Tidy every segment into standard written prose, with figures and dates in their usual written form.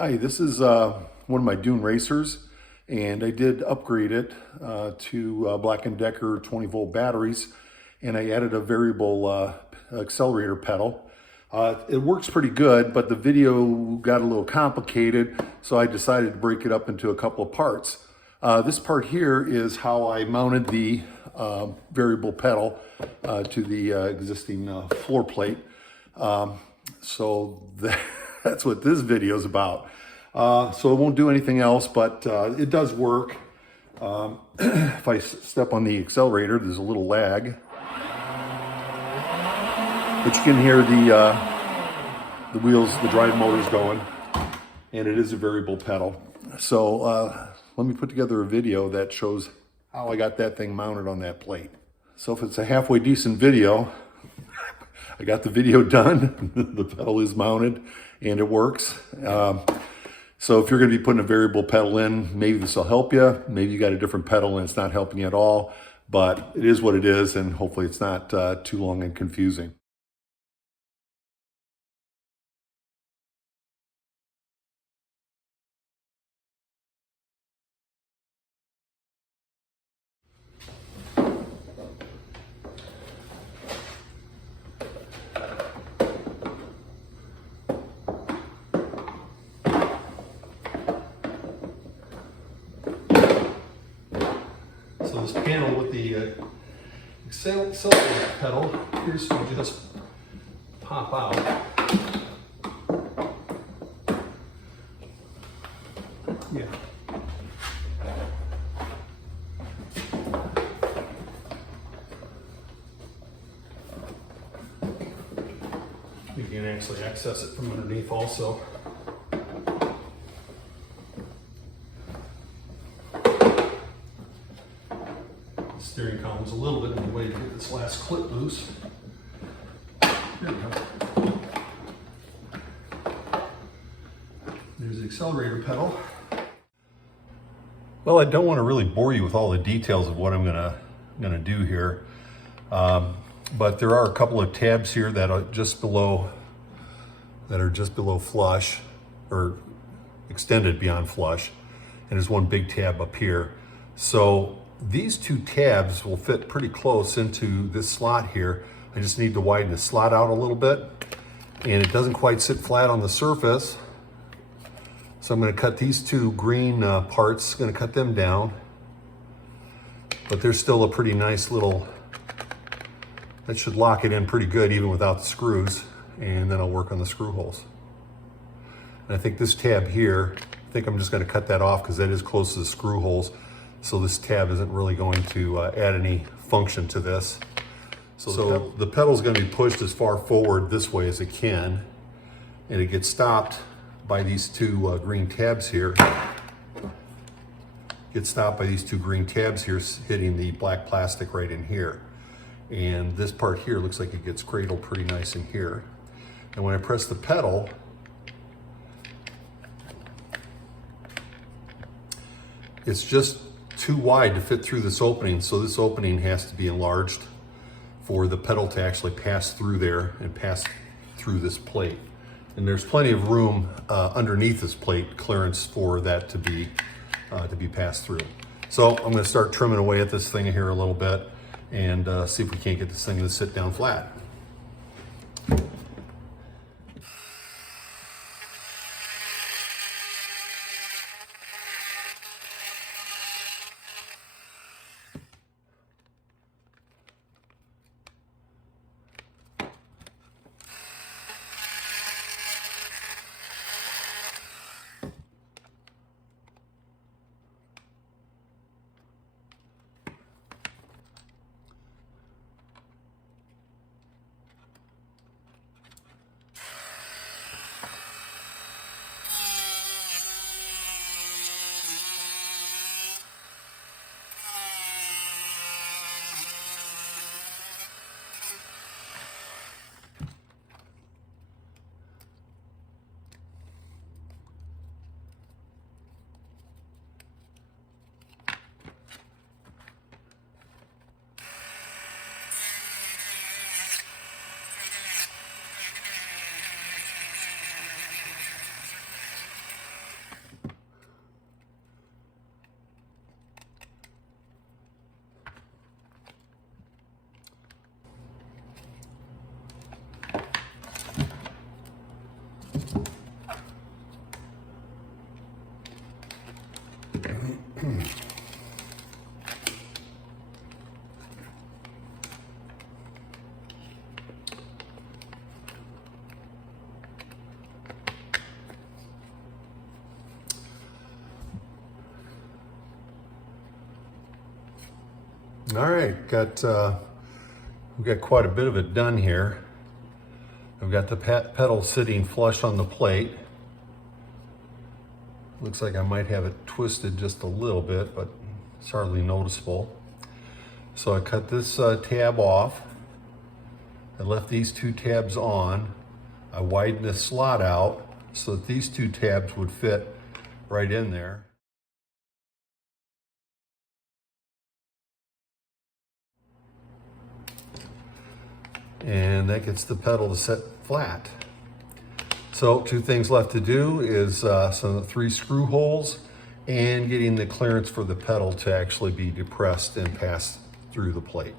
Hi, this is one of my Dune racers, and I did upgrade it to Black & Decker 20-volt batteries, and I added a variable accelerator pedal. It works pretty good, but the video got a little complicated, so I decided to break it up into a couple of parts. This part here is how I mounted the variable pedal to the existing floor plate. So that's what this video is about. So it won't do anything else, but it does work. If I step on the accelerator, there's a little lag. But you can hear the wheels, the drive motors going, and it is a variable pedal. So let me put together a video that shows how I got that thing mounted on that plate. So if it's a halfway decent video, I got the video done, the pedal is mounted, and it works. So if you're gonna be putting a variable pedal in, maybe this will help you. Maybe you got a different pedal and it's not helping you at all, but it is what it is, and hopefully it's not too long and confusing. So this panel with the accelerator pedal appears to just pop out. Yeah. You can actually access it from underneath also. Steering column's a little bit in the way to get this last clip loose. There we go. There's the accelerator pedal. Well, I don't want to really bore you with all the details of what I'm gonna do here, but there are a couple of tabs here that are just below flush, or extended beyond flush, and there's one big tab up here. So these two tabs will fit pretty close into this slot here. I just need to widen the slot out a little bit, and it doesn't quite sit flat on the surface. So I'm going to cut these two green parts, going to cut them down, but there's still a pretty nice little, that should lock it in pretty good even without the screws, and then I'll work on the screw holes. And I think this tab here, I think I'm just going to cut that off because that is close to the screw holes. So this tab isn't really going to add any function to this. So the pedal's going to be pushed as far forward this way as it can, and it gets stopped by these two green tabs here. Gets stopped by these two green tabs here hitting the black plastic right in here. And this part here looks like it gets cradled pretty nice in here. And when I press the pedal, it's just too wide to fit through this opening, so this opening has to be enlarged for the pedal to actually pass through there and pass through this plate. And there's plenty of room underneath this plate, clearance for that to be passed through. So I'm going to start trimming away at this thing here a little bit and see if we can't get this thing to sit down flat. All right, we've got quite a bit of it done here. I've got the pedal sitting flush on the plate. Looks like I might have it twisted just a little bit, but it's hardly noticeable. So I cut this tab off. I left these two tabs on. I widened this slot out so that these two tabs would fit right in there. And that gets the pedal to set flat. So 2 things left to do is some of the 3 screw holes and getting the clearance for the pedal to actually be depressed and pass through the plate.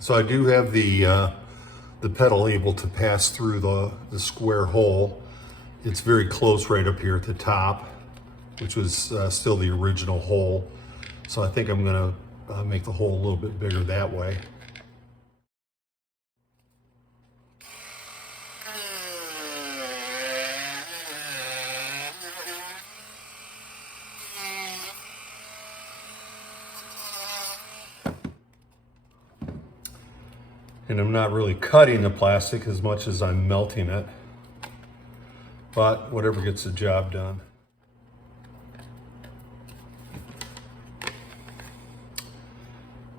So I do have the pedal able to pass through the square hole. It's very close right up here at the top, which was still the original hole. So I think I'm gonna make the hole a little bit bigger that way. And I'm not really cutting the plastic as much as I'm melting it, but whatever gets the job done.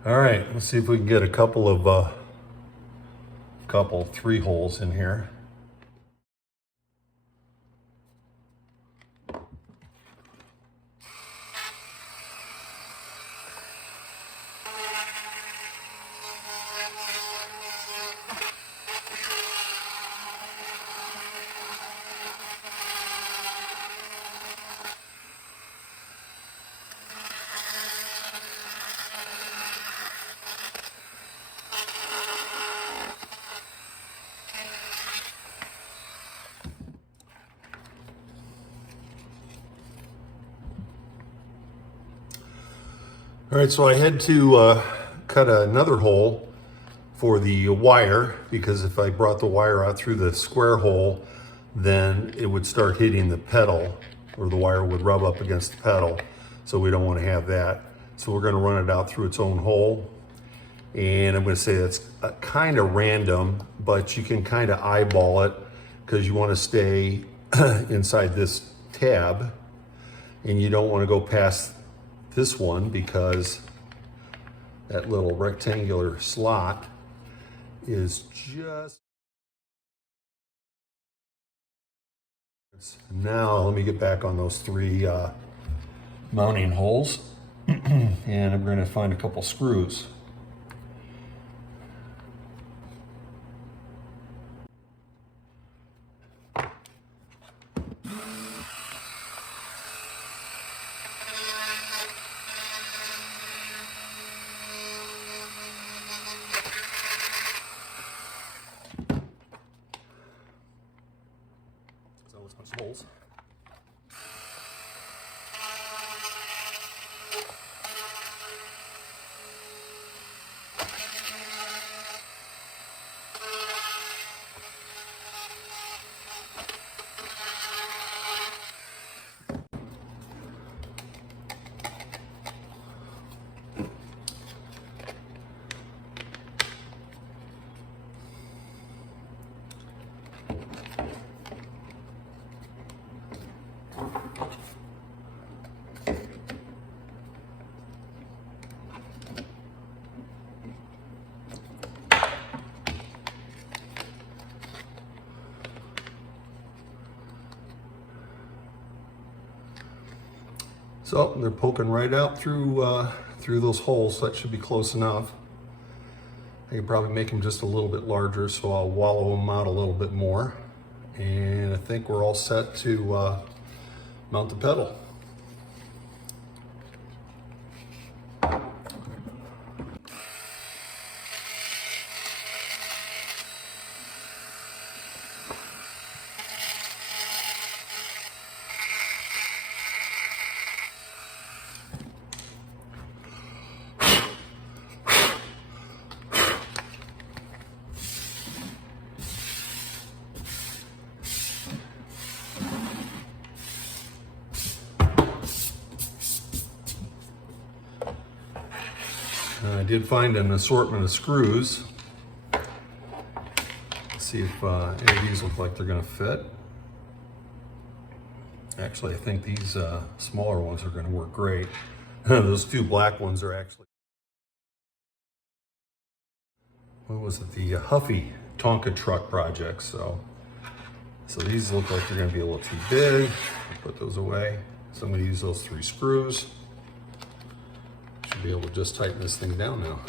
All right, let's see if we can get a couple of 3 holes in here. All right, so I had to cut another hole for the wire, because if I brought the wire out through the square hole, then it would start hitting the pedal, or the wire would rub up against the pedal. So we don't want to have that. So we're going to run it out through its own hole. And I'm going to say that's kind of random, but you can kind of eyeball it because you want to stay inside this tab, and you don't want to go past this one because that little rectangular slot is just... Now let me get back on those 3 mounting holes and I'm going to find a couple screws. So they're poking right out through those holes. So that should be close enough. I can probably make them just a little bit larger, so I'll wallow them out a little bit more. And I think we're all set to mount the pedal. I did find an assortment of screws. Let's see if any of these look like they're going to fit. Actually, I think these smaller ones are going to work great. Those two black ones are actually, what was it, the Huffy Tonka truck project. So these look like they're going to be a little too big. I'll put those away. So I'm going to use those 3 screws. Should be able to just tighten this thing down now.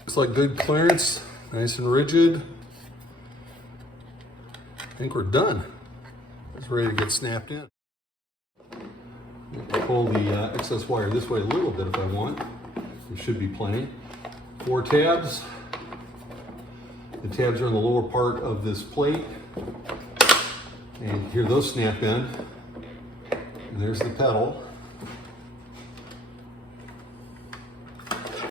Looks like good clearance, nice and rigid. I think we're done. It's ready to get snapped in. Pull the excess wire this way a little bit if I want. There should be plenty. 4 tabs. The tabs are in the lower part of this plate. And here those snap in. And there's the pedal.